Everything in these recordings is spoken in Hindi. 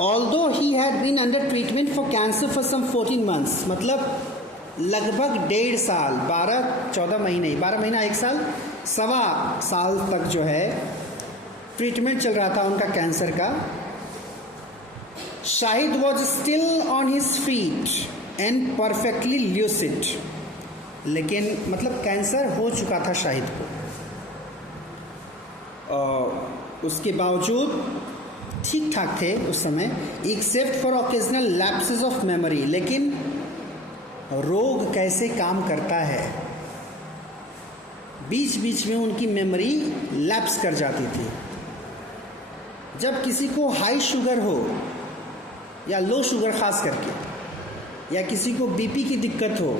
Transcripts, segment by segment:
Although he had been under treatment for cancer for some 14 months, मतलब लगभग 1.5 साल, 12 महीने, 12 महीना 1 साल, 1.25 साल तक जो है ट्रीटमेंट चल रहा था उनका कैंसर का। Shahid was still on his feet and perfectly lucid, लेकिन मतलब कैंसर हो चुका था शाहिद को, उसके बावजूद ठीक ठाक थे उस समय, except for occasional lapses of memory. लेकिन रोग कैसे काम करता है, बीच बीच में उनकी मेमोरी लैप्स कर जाती थी। जब किसी को हाई शुगर हो या लो शुगर खास करके, या किसी को बीपी की दिक्कत हो,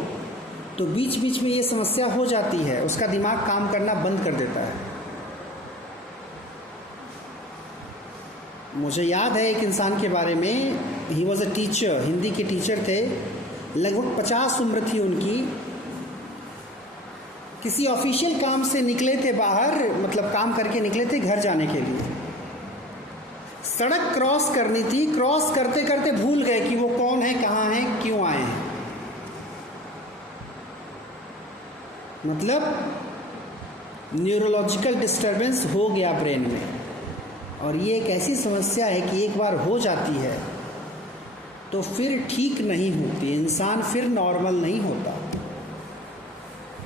तो बीच बीच में ये समस्या हो जाती है, उसका दिमाग काम करना बंद कर देता है। मुझे याद है एक इंसान के बारे में, he was a teacher, Hindi के टीचर थे, लगभग 50 उम्र थी उनकी। किसी ऑफिशियल काम से निकले थे बाहर, मतलब काम करके निकले थे घर जाने के लिए, सड़क क्रॉस करनी थी, क्रॉस करते करते भूल गए कि वो कौन है, कहाँ है, क्यों आए हैं। मतलब न्यूरोलॉजिकल डिस्टर्बेंस हो गया ब्रेन में, और ये एक ऐसी समस्या है कि एक बार हो जाती है तो फिर ठीक नहीं होती, इंसान फिर नॉर्मल नहीं होता।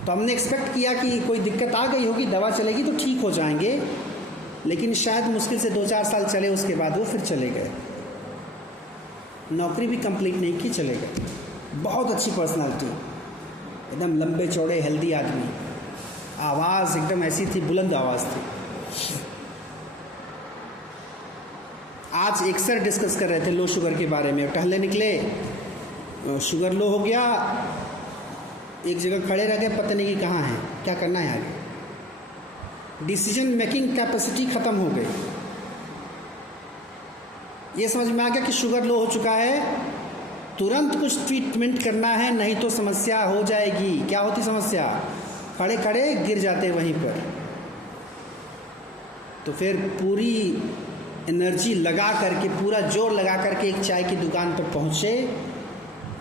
तो हमने एक्सपेक्ट किया कि कोई दिक्कत आ गई होगी, दवा चलेगी तो ठीक हो जाएंगे, लेकिन शायद मुश्किल से 2-4 साल चले, उसके बाद वो फिर चले गए, नौकरी भी कंप्लीट नहीं की, चले गए। बहुत अच्छी पर्सनालिटी, एकदम लंबे चौड़े हेल्दी आदमी, आवाज़ एकदम ऐसी थी, बुलंद आवाज़ थी। आज एक सर डिस्कस कर रहे थे लो शुगर के बारे में, टहलने निकले, शुगर लो हो गया, एक जगह खड़े रह गए, पता नहीं कि कहाँ हैं, क्या करना है आगे, डिसीजन मेकिंग कैपेसिटी ख़त्म हो गई। ये समझ में आ गया कि शुगर लो हो चुका है, तुरंत कुछ ट्रीटमेंट करना है, नहीं तो समस्या हो जाएगी। क्या होती समस्या, खड़े खड़े गिर जाते वहीं पर। तो फिर पूरी एनर्जी लगा करके, पूरा जोर लगा करके एक चाय की दुकान पर पहुँचे,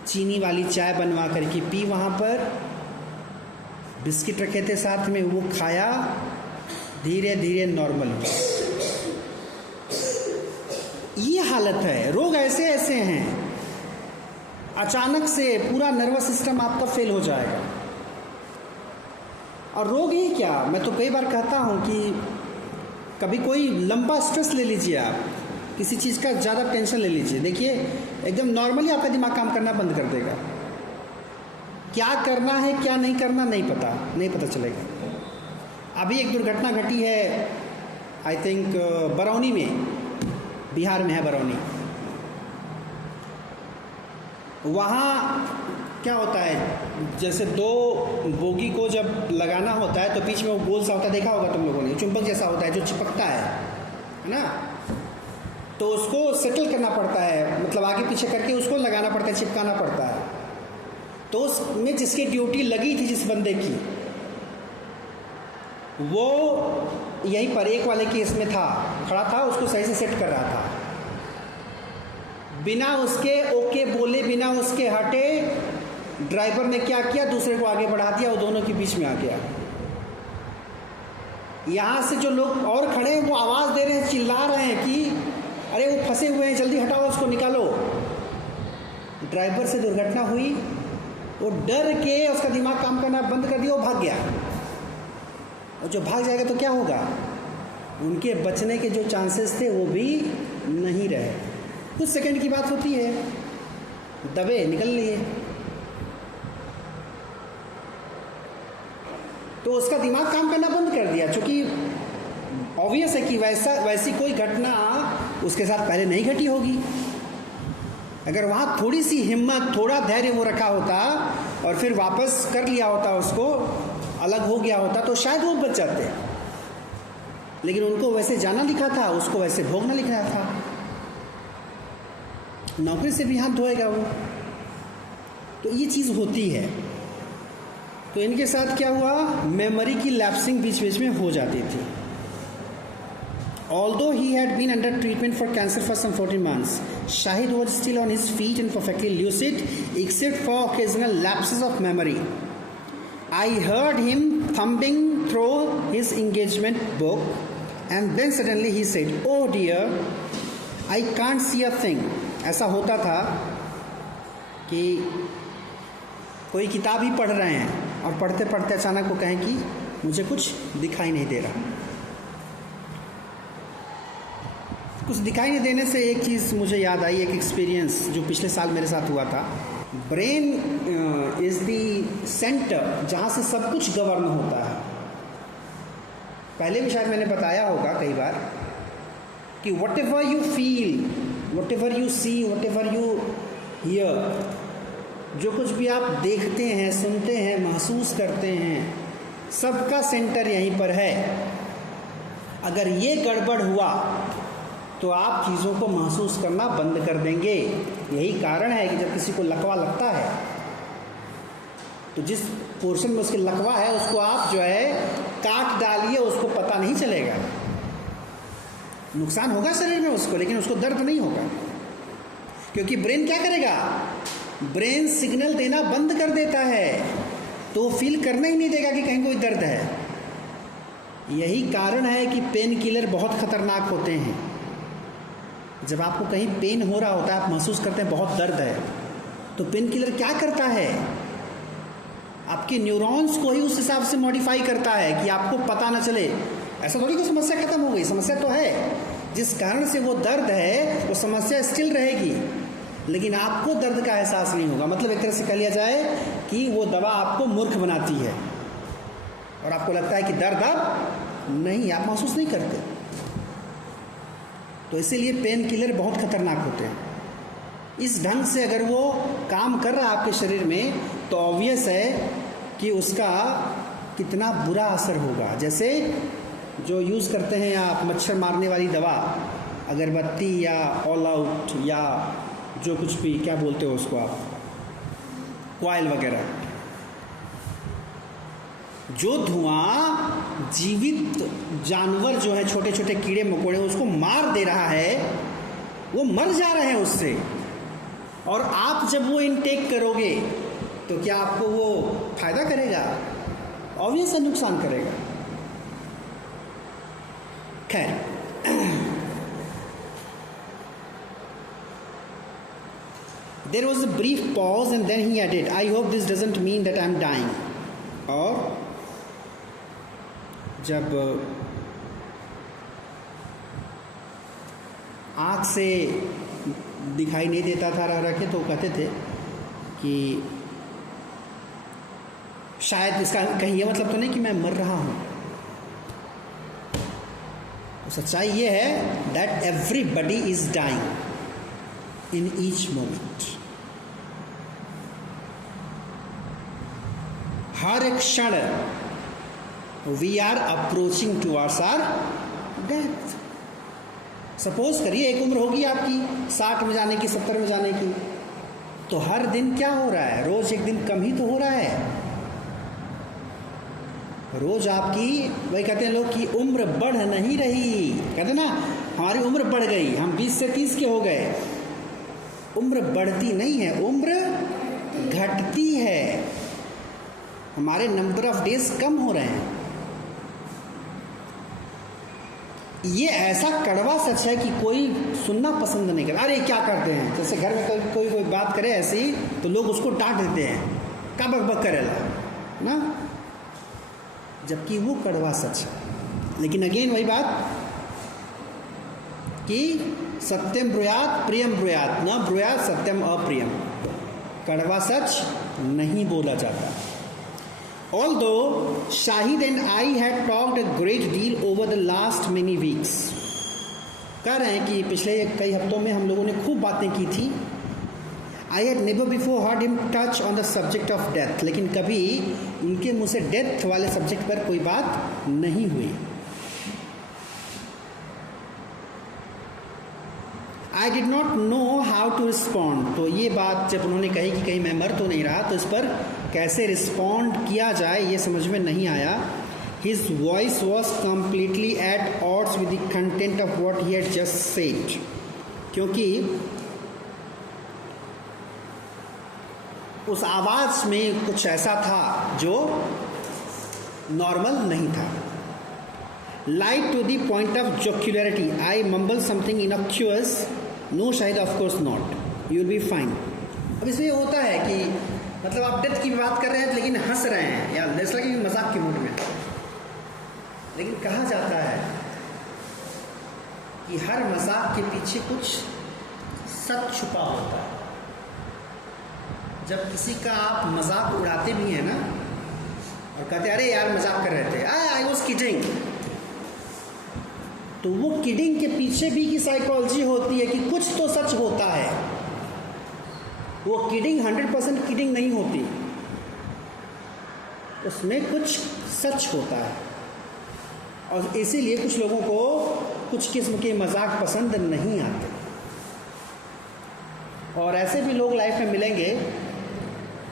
चीनी वाली चाय बनवा करके पी, वहाँ पर बिस्किट रखे थे साथ में, वो खाया, धीरे धीरे नॉर्मल हुआ। ये हालत है, रोग ऐसे ऐसे हैं, अचानक से पूरा नर्वस सिस्टम आपका फेल हो जाएगा। और रोग ही क्या, मैं तो कई बार कहता हूँ कि कभी कोई लंबा स्ट्रेस ले लीजिए, आप किसी चीज़ का ज़्यादा टेंशन ले लीजिए, देखिए एकदम नॉर्मली आपका दिमाग काम करना बंद कर देगा। क्या करना है क्या नहीं करना नहीं पता चलेगा। अभी एक दुर्घटना घटी है, आई थिंक बरौनी में, बिहार में है बरौनी। वहाँ क्या होता है, जैसे 2 बोगी को जब लगाना होता है तो बीच में वो गोल सा होता है, देखा होगा तुम लोगों ने, चुंबक जैसा होता है जो चिपकता है ना, तो उसको सेटल करना पड़ता है, मतलब आगे पीछे करके उसको लगाना पड़ता है, चिपकाना पड़ता है। तो उसमें जिसकी ड्यूटी लगी थी जिस बंदे की, वो यहीं पर एक वाले केस में था, खड़ा था, उसको सही से सेट कर रहा था, बिना उसके ओके बोले, बिना उसके हटे, ड्राइवर ने क्या किया, दूसरे को आगे बढ़ा दिया, वो दोनों के बीच में आ गया। यहाँ से जो लोग और खड़े हैं वो आवाज़ दे रहे हैं, चिल्ला रहे हैं कि अरे वो फंसे हुए हैं, जल्दी हटाओ उसको, निकालो। ड्राइवर से दुर्घटना हुई, वो डर के उसका दिमाग काम करना बंद कर दिया, वो भाग गया। और जो भाग जाएगा तो क्या होगा, उनके बचने के जो चांसेस थे वो भी नहीं रहे। कुछ सेकंड की बात होती है, दबे निकल लिए, तो उसका दिमाग काम करना बंद कर दिया। चूँकि ऑब्वियस है कि वैसी कोई घटना उसके साथ पहले नहीं घटी होगी। अगर वहाँ थोड़ी सी हिम्मत, थोड़ा धैर्य वो रखा होता और फिर वापस कर लिया होता, उसको अलग हो गया होता, तो शायद वो बच जाते। लेकिन उनको वैसे जाना लिखा था, उसको वैसे भोगना लिखा था। नौकरी से भी हाथ धोएगा वो। तो ये चीज़ होती है। तो इनके साथ क्या हुआ, मेमोरी की लैप्सिंग बीच बीच में हो जाती थी। Although he had been under treatment for cancer for some 14 months, Shahid was still on his feet and perfectly lucid, except for occasional lapses of memory. I heard him thumbing through his engagement book, and then suddenly he said, "Oh dear, I can't see a thing." ऐसा होता था कि कोई किताब ही पढ़ रहे हैं और पढ़ते पढ़ते अचानक वो कहें कि मुझे कुछ दिखाई नहीं दे रहा। कुछ दिखाई नहीं देने से एक चीज़ मुझे याद आई, एक एक्सपीरियंस जो पिछले साल मेरे साथ हुआ था। ब्रेन इज़ द सेंटर जहाँ से सब कुछ गवर्न होता है। पहले भी शायद मैंने बताया होगा कई बार कि whatever you feel, whatever you see, whatever you hear, जो कुछ भी आप देखते हैं, सुनते हैं, महसूस करते हैं, सबका सेंटर यहीं पर है। अगर ये गड़बड़ हुआ तो आप चीज़ों को महसूस करना बंद कर देंगे। यही कारण है कि जब किसी को लकवा लगता है तो जिस पोर्शन में उसके लकवा है उसको आप जो है काट डालिए, उसको पता नहीं चलेगा। नुकसान होगा शरीर में उसको, लेकिन उसको दर्द नहीं होगा, क्योंकि ब्रेन क्या करेगा, ब्रेन सिग्नल देना बंद कर देता है, तो फील करना ही नहीं देगा कि कहीं कोई दर्द है। यही कारण है कि पेन किलर बहुत खतरनाक होते हैं। जब आपको कहीं पेन हो रहा होता है, आप महसूस करते हैं बहुत दर्द है, तो पेन किलर क्या करता है, आपके न्यूरॉन्स को ही उस हिसाब से मॉडिफाई करता है कि आपको पता ना चले। ऐसा थोड़ी कि समस्या खत्म हो गई, समस्या तो है, जिस कारण से वो दर्द है वो समस्या स्टिल रहेगी, लेकिन आपको दर्द का एहसास नहीं होगा। मतलब एक तरह से कह लिया जाए कि वो दवा आपको मूर्ख बनाती है और आपको लगता है कि दर्द अब नहीं, आप महसूस नहीं करते। तो इसीलिए पेन किलर बहुत खतरनाक होते हैं। इस ढंग से अगर वो काम कर रहा है आपके शरीर में तो ऑब्वियस है कि उसका कितना बुरा असर होगा। जैसे जो यूज़ करते हैं आप मच्छर मारने वाली दवा, अगरबत्ती या ऑल आउट या जो कुछ भी क्या बोलते हो उसको आप, कॉइल वगैरह, जो धुआं जीवित जानवर जो है, छोटे छोटे कीड़े मकोड़े, उसको मार दे रहा है, वो मर जा रहे हैं उससे। और आप जब वो इनटेक करोगे तो क्या आपको वो फायदा करेगा? ऑब्वियस है नुकसान करेगा। खैर, there was a brief pause and then he added, I hope this doesn't mean that I'm dying. और जब आँख से दिखाई नहीं देता था रह रखे तो कहते थे कि शायद इसका कहीं ये मतलब तो नहीं कि मैं मर रहा हूँ। तो सच्चाई ये है that everybody is dying in each moment. हर एक क्षण we are approaching towards our death. Suppose करिए एक उम्र होगी आपकी 60 में जाने की, 70 में जाने की, तो हर दिन क्या हो रहा है, रोज एक दिन कम ही तो हो रहा है। रोज आपकी, वही कहते हैं लोग कि उम्र बढ़ नहीं रही, कहते ना हमारी उम्र बढ़ गई, हम 20 से 30 के हो गए। उम्र बढ़ती नहीं है, उम्र घटती है, हमारे नंबर ऑफ डेज कम हो रहे हैं। ये ऐसा कड़वा सच है कि कोई सुनना पसंद नहीं करता। अरे क्या करते हैं, जैसे घर में कोई बात करे ऐसी तो लोग उसको डांट देते हैं, का बकबक करेला ना, जबकि वो कड़वा सच है। लेकिन अगेन वही बात कि सत्यम ब्रूयात प्रियम ब्रूयात, न ब्रूयात सत्यम अप्रियम। कड़वा सच नहीं बोला जाता। Although Shahid and I had talked a great deal over the last many weeks, कह रहे हैं कि पिछले कई हफ्तों में हम लोगों ने खूब बातें की थी। I had never before heard him touch on the subject of death, लेकिन कभी उनके मुंह से डेथ वाले सब्जेक्ट पर कोई बात नहीं हुई। I did not know how to respond, तो ये बात जब उन्होंने कही कि कहीं मैं मर तो नहीं रहा, तो इस पर कैसे रिस्पॉन्ड किया जाए ये समझ में नहीं आया। His voice was completely at odds with the content of what he had just said. क्योंकि उस आवाज़ में कुछ ऐसा था जो नॉर्मल नहीं था. Light to the point of jocularity. I mumble something innocuous. No, शायद of course not. You will be fine. अब इसमें ये होता है कि मतलब आप डेथ की बात कर रहे हैं लेकिन हंस रहे हैं या जैसा कि मजाक के मूड में. लेकिन कहा जाता है कि हर मजाक के पीछे कुछ सच छुपा होता है. जब किसी का आप मजाक उड़ाते भी हैं ना और कहते अरे यार मजाक कर रहे थे, आई वॉज किडिंग, तो वो किडिंग के पीछे भी की साइकोलॉजी होती है कि कुछ तो सच होता है. वो किडिंग 100% किडिंग नहीं होती, उसमें कुछ सच होता है. और इसीलिए कुछ लोगों को कुछ किस्म के मजाक पसंद नहीं आते. और ऐसे भी लोग लाइफ में मिलेंगे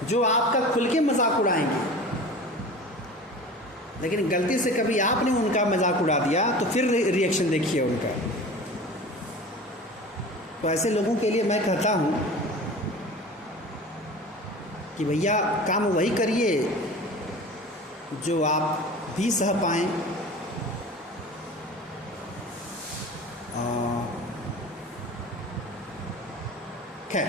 जो आपका खुल के मजाक उड़ाएंगे, लेकिन गलती से कभी आपने उनका मजाक उड़ा दिया तो फिर रिएक्शन देखिए उनका. तो ऐसे लोगों के लिए मैं कहता हूँ कि भैया काम वही करिए जो आप भी सह पाएँ. खैर,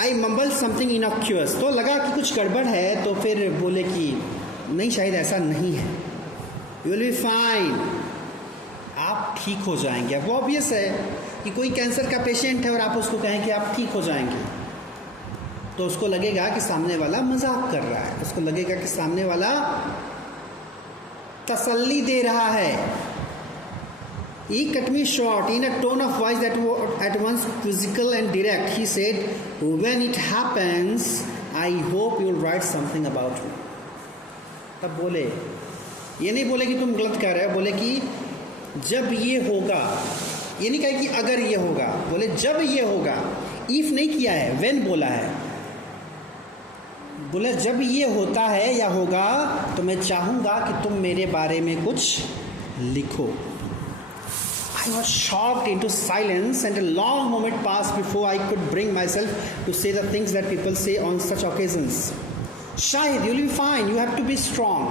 आई मम्बल समथिंग इनॉक्यूअस. तो लगा कि कुछ गड़बड़ है, तो फिर बोले कि नहीं शायद ऐसा नहीं है. यू विल बी फाइन, आप ठीक हो जाएंगे. अब ऑब्वियस है कि कोई कैंसर का पेशेंट है और आप उसको कहें कि आप ठीक हो जाएंगे, तो उसको लगेगा कि सामने वाला मजाक कर रहा है, उसको लगेगा कि सामने वाला तसल्ली दे रहा है. He cut me short in a tone of voice that was at once quizzical and direct. He said, "When it happens, I hope you'll write something about me." तब बोले, ये नहीं बोले कि तुम गलत कह रहे हो, बोले कि जब ये होगा. ये नहीं कहे कि अगर ये होगा, बोले जब ये होगा. इफ नहीं किया है, when बोला है. बोले जब ये होता है या होगा तो मैं चाहूँगा कि तुम मेरे बारे में कुछ लिखो. I was shocked into silence and a long moment passed before I could bring myself to say the things that people say on such occasions. Shahid, you'll be fine. You have to be strong.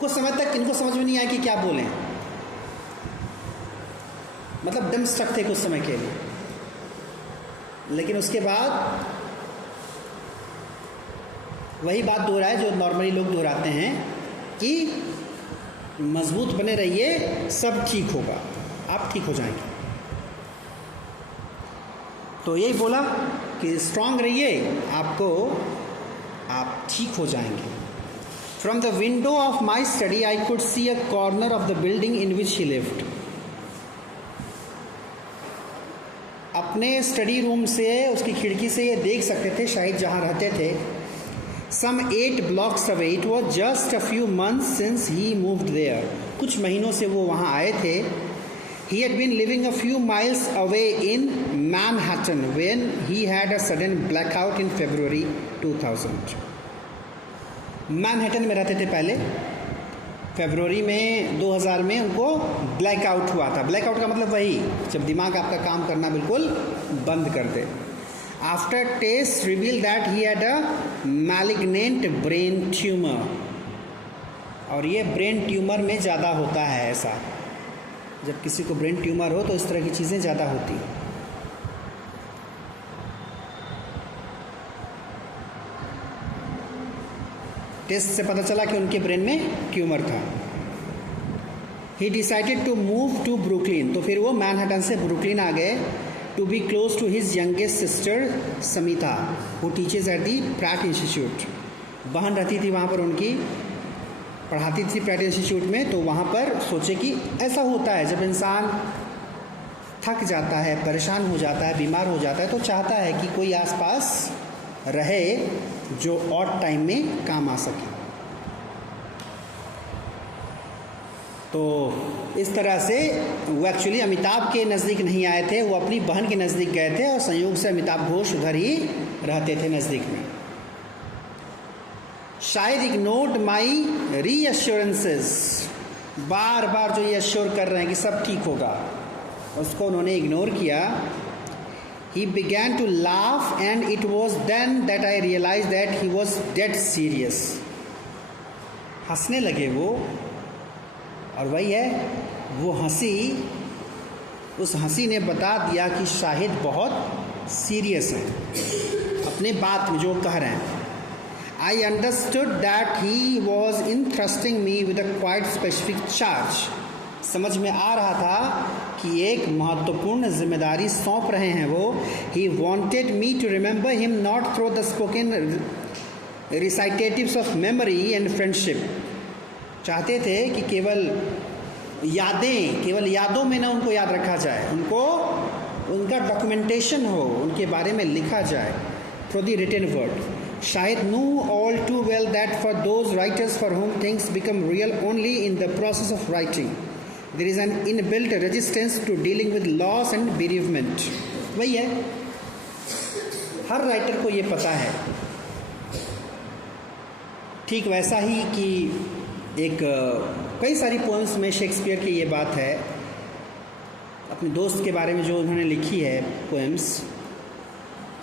कुछ समय तक इनको समझ में नहीं आया कि क्या बोलें. मतलब डम स्टक थे कुछ समय के लिए. लेकिन उसके बाद वही बात दोहराए जो नॉर्मली लोग दोहराते हैं कि मजबूत बने रहिए, सब ठीक होगा, आप ठीक हो जाएंगे. तो यही बोला कि स्ट्रांग रहिए, आप ठीक हो जाएंगे. From the window of my study I could see a corner of the building in which he lived. अपने स्टडी रूम से, उसकी खिड़की से ये देख सकते थे शायद जहाँ रहते थे. Some 8 blocks away. It was just a few months since he moved there. कुछ महीनों से वो वहाँ आए थे. He had been living a few miles away in Manhattan when he had a sudden blackout in February 2000. Manhattan में रहते थे पहले. फरवरी में 2000 में उनको ब्लैकआउट हुआ था. ब्लैकआउट का मतलब वही जब दिमाग आपका काम करना बिल्कुल बंद कर दे. After tests revealed that he had a malignant brain tumor. और ये ब्रेन ट्यूमर में ज़्यादा होता है. ऐसा जब किसी को ब्रेन ट्यूमर हो तो इस तरह की चीज़ें ज़्यादा होती हैं. टेस्ट से पता चला कि उनके ब्रेन में ट्यूमर था. He decided to move to Brooklyn. तो फिर वो मैनहट्टन से ब्रुकलिन आ गए. To be close to his youngest sister Samita, who teaches at the Pratt Institute. बहन रहती थी वहाँ पर उनकी, पढ़ाती थी प्रैट इंस्टीट्यूट में. तो वहाँ पर सोचे कि ऐसा होता है जब इंसान थक जाता है, परेशान हो जाता है, बीमार हो जाता है, तो चाहता है कि कोई आसपास रहे जो ऑड टाइम में काम आ सके. तो इस तरह से वो एक्चुअली अमिताभ के नज़दीक नहीं आए थे, वो अपनी बहन के नज़दीक गए थे और संयोग से अमिताभ घोष उधर ही रहते थे नज़दीक में। शायद इग्नोर्ड माई रीअश्योरेंसेस, बार बार जो ये अश्योर कर रहे हैं कि सब ठीक होगा, उसको उन्होंने इग्नोर किया। He began to laugh and it was then that I realized that he was dead serious. हंसने लगे वो, और वही है वो हंसी, उस हंसी ने बता दिया कि शाहिद बहुत सीरियस है अपने बात में जो कह रहे हैं। I understood that he was entrusting me with a quite specific charge. समझ में आ रहा था कि एक महत्वपूर्ण जिम्मेदारी सौंप रहे हैं वो। He wanted me to remember him not through the spoken recitatives of memory and friendship. चाहते थे कि केवल यादों में ना उनको याद रखा जाए, उनको उनका डॉक्यूमेंटेशन हो, उनके बारे में लिखा जाए through the written word. Shahid knew all too well that for those writers for whom things become real only in the process of writing, there is an inbuilt resistance to dealing with loss and bereavement. वही है, हर राइटर को ये पता है। ठीक वैसा ही कि एक कई सारी पोएम्स में शेक्सपियर की ये बात है, अपने दोस्त के बारे में जो उन्होंने लिखी है पोएम्स,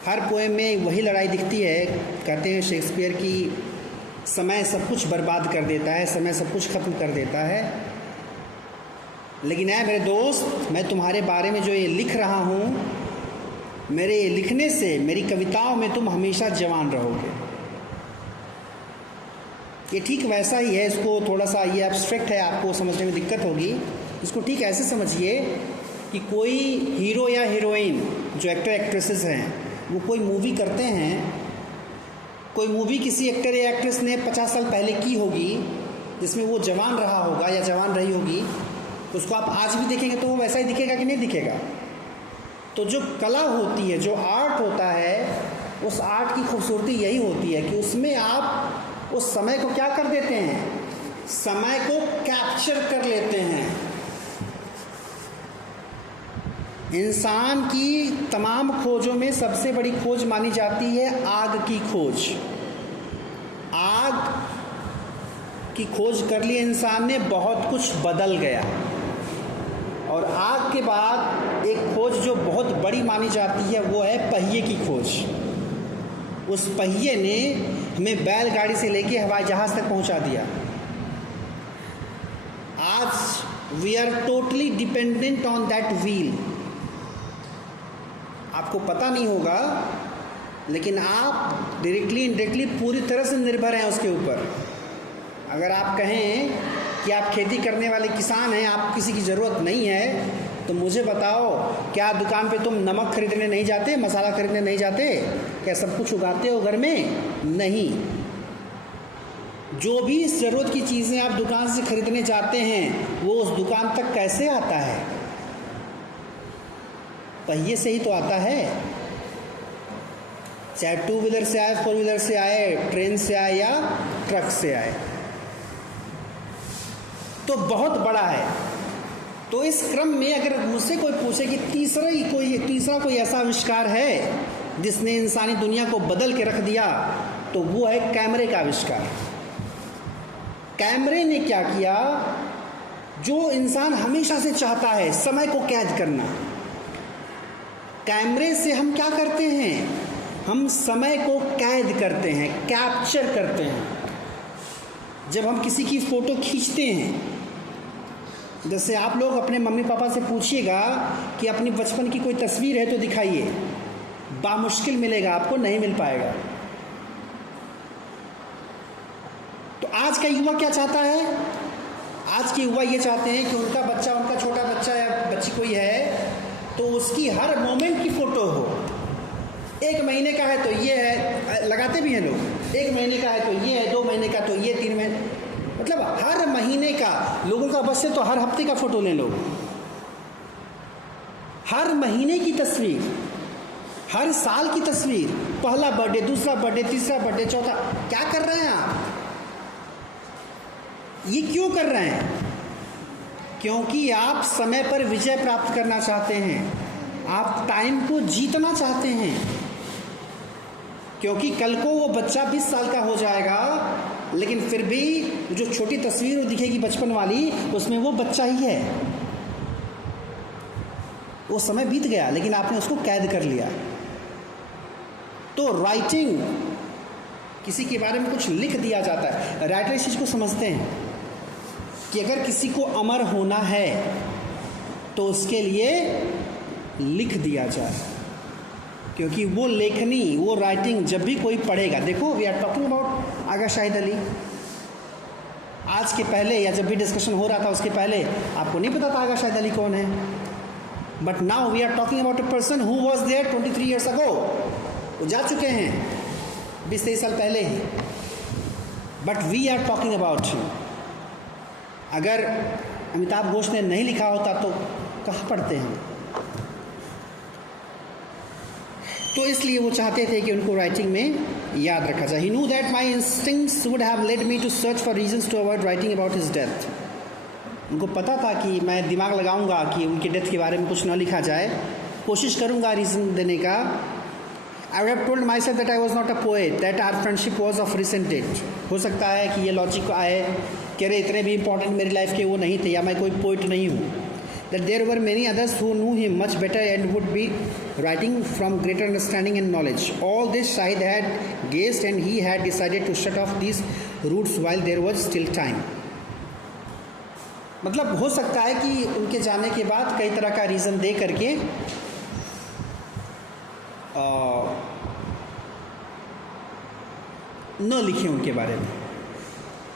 हर पोएम में वही लड़ाई दिखती है। कहते हैं शेक्सपियर की समय सब कुछ बर्बाद कर देता है, समय सब कुछ ख़त्म कर देता है, लेकिन ऐ मेरे दोस्त, मैं तुम्हारे बारे में जो ये लिख रहा हूँ, मेरे ये लिखने से मेरी कविताओं में तुम हमेशा जवान रहोगे। ये ठीक वैसा ही है। इसको थोड़ा सा ये एब्स्ट्रैक्ट है, आपको समझने में दिक्कत होगी। इसको ठीक ऐसे समझिए कि कोई हीरो या हीरोइन जो एक्टर एक्ट्रेसेस हैं, वो कोई मूवी करते हैं, कोई मूवी किसी एक्टर या एक्ट्रेस ने 50 साल पहले की होगी जिसमें वो जवान रहा होगा या जवान रही होगी, उसको आप आज भी देखेंगे तो वो वैसा ही दिखेगा कि नहीं दिखेगा। तो जो कला होती है, जो आर्ट होता है, उस आर्ट की खूबसूरती यही होती है कि उसमें आप उस समय को क्या कर देते हैं, समय को कैप्चर कर लेते हैं। इंसान की तमाम खोजों में सबसे बड़ी खोज मानी जाती है आग की खोज। आग की खोज कर ली इंसान ने, बहुत कुछ बदल गया। और आग के बाद एक खोज जो बहुत बड़ी मानी जाती है वो है पहिए की खोज। उस पहिए ने हमें बैलगाड़ी से लेके हवाई जहाज़ तक पहुंचा दिया। आज we are totally dependent on that wheel. आपको पता नहीं होगा, लेकिन आप डायरेक्टली इनडायरेक्टली पूरी तरह से निर्भर हैं उसके ऊपर। अगर आप कहें कि आप खेती करने वाले किसान हैं, आप किसी की ज़रूरत नहीं है, तो मुझे बताओ, क्या दुकान पे तुम नमक खरीदने नहीं जाते, मसाला खरीदने नहीं जाते? क्या सब कुछ उगाते हो घर में? नहीं। जो भी ज़रूरत की चीज़ें आप दुकान से खरीदने जाते हैं, वो उस दुकान तक कैसे आता है? पहिए से ही तो आता है। चाहे टू व्हीलर से आए, फोर व्हीलर से आए, ट्रेन से आए या ट्रक से आए, तो बहुत बड़ा है। तो इस क्रम में अगर मुझसे कोई पूछे कि तीसरा कोई ऐसा आविष्कार है जिसने इंसानी दुनिया को बदल के रख दिया, तो वो है कैमरे का आविष्कार। कैमरे ने क्या किया, जो इंसान हमेशा से चाहता है, समय को कैद करना। कैमरे से हम क्या करते हैं, हम समय को कैद करते हैं, कैप्चर करते हैं। जब हम किसी की फ़ोटो खींचते हैं, जैसे आप लोग अपने मम्मी पापा से पूछिएगा कि अपनी बचपन की कोई तस्वीर है तो दिखाइए, बामुश्किल मिलेगा, आपको नहीं मिल पाएगा। तो आज का युवा क्या चाहता है, आज के युवा ये चाहते हैं कि उनका बच्चा, उनका छोटा बच्चा या बच्ची कोई है, तो उसकी हर मोमेंट की फ़ोटो हो। 1 महीने का है तो ये है, लगाते भी हैं लोग, 1 महीने का है तो ये है, 2 महीने का तो ये, 3 महीने, मतलब हर महीने का। लोगों का बस से तो हर हफ्ते का फ़ोटो ले लो, हर महीने की तस्वीर, हर साल की तस्वीर, पहला बर्थडे, दूसरा बर्थडे, तीसरा बर्थडे, चौथा। क्या कर रहे हैं आप? ये क्यों कर रहे हैं? क्योंकि आप समय पर विजय प्राप्त करना चाहते हैं, आप टाइम को जीतना चाहते हैं, क्योंकि कल को वो बच्चा 20 साल का हो जाएगा, लेकिन फिर भी जो छोटी तस्वीर वो दिखेगी बचपन वाली, उसमें वो बच्चा ही है। वो समय बीत गया लेकिन आपने उसको कैद कर लिया। तो राइटिंग, किसी के बारे में कुछ लिख दिया जाता है। राइटर इस चीज़ को समझते हैं कि अगर किसी को अमर होना है तो उसके लिए लिख दिया जाए, क्योंकि वो लेखनी, वो राइटिंग जब भी कोई पढ़ेगा, देखो वी आर टॉकिंग अबाउट आगा शाहिद अली। आज के पहले या जब भी डिस्कशन हो रहा था उसके पहले आपको नहीं पता था आगा शाहिद अली कौन है, but now we are talking about a person who was there 23 years ago. वो जा चुके हैं 20-23 साल पहले ही, but we are talking about him. अगर अमिताभ घोष ने नहीं लिखा होता तो कहाँ पढ़ते हैं? तो इसलिए वो चाहते थे कि उनको राइटिंग में याद रखा जाए। He knew that my instincts would have led me to search for reasons to avoid writing about his death. उनको पता था कि मैं दिमाग लगाऊंगा कि उनके डेथ के बारे में कुछ ना लिखा जाए, कोशिश करूंगा रीज़न देने का। I have told myself that I was not a poet, that our friendship was of recent date. हो सकता है कि ये लॉजिक आए कि अरे इतने भी इंपॉर्टेंट मेरी लाइफ के वो नहीं थे, या मैं कोई पोइट नहीं हूँ। That there were many others who knew him much better and would be writing from greater understanding and knowledge. All this Shahid had guessed and he had decided to shut off this roots while there was still time. मतलब हो सकता है कि उनके जाने के बाद कई तरह का रीज़न दे करके न लिखे उनके बारे में।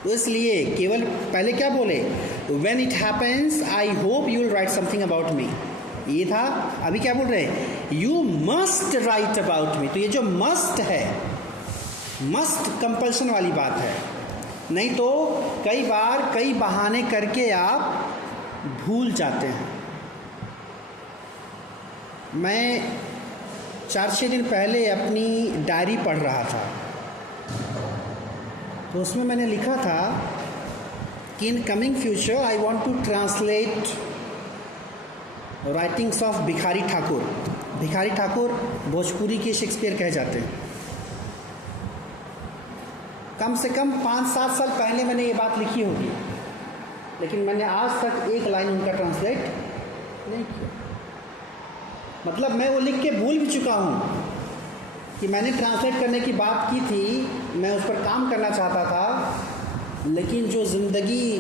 तो इसलिए केवल पहले क्या बोले, when it happens I hope you will write something about me, ये था। अभी क्या बोल रहे हैं, you must write about me. तो ये जो मस्ट है, मस्ट कंपल्शन वाली बात है, नहीं तो कई बार कई बहाने करके आप भूल जाते हैं। मैं 4-6 दिन पहले अपनी डायरी पढ़ रहा था, तो उसमें मैंने लिखा था कि in coming future I want to translate writings of Bhikhari Thakur. Bhikhari Thakur Bhojpuri के शेक्सपियर कहे जाते हैं। कम से कम 5-7 साल पहले मैंने ये बात लिखी होगी, लेकिन मैंने आज तक एक लाइन उनका ट्रांसलेट नहीं किया। मतलब मैं वो लिख के भूल भी चुका हूँ कि मैंने ट्रांसलेट करने की बात की थी, मैं उस पर काम करना चाहता था, लेकिन जो ज़िंदगी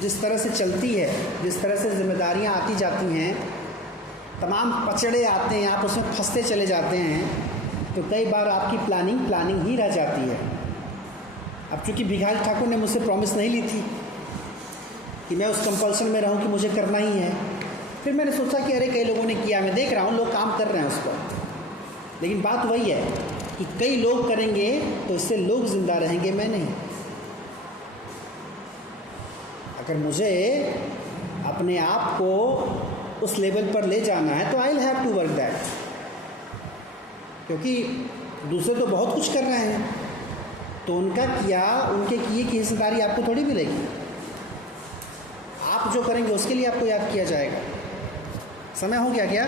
जिस तरह से चलती है, जिस तरह से जिम्मेदारियाँ आती जाती हैं, तमाम पचड़े आते हैं, आप उसमें फंसते चले जाते हैं, तो कई बार आपकी प्लानिंग ही रह जाती है। अब चूँकि भिखारी ठाकुर ने मुझसे प्रॉमिस नहीं ली थी कि मैं उस कंपल्सन में रहूं कि मुझे करना ही है, फिर मैंने सोचा कि अरे कई लोगों ने किया, मैं देख रहा हूँ लोग काम कर रहे हैं उस पर। लेकिन बात वही है कि कई लोग करेंगे तो इससे लोग ज़िंदा रहेंगे, मैं नहीं। अगर मुझे अपने आप को उस लेवल पर ले जाना है तो I will have to work that, क्योंकि दूसरे तो बहुत कुछ कर रहे हैं, तो उनका किया, उनके किए की हिस्सेदारी आपको थोड़ी मिलेगी। आप जो करेंगे उसके लिए आपको याद किया जाएगा। समय हो गया क्या?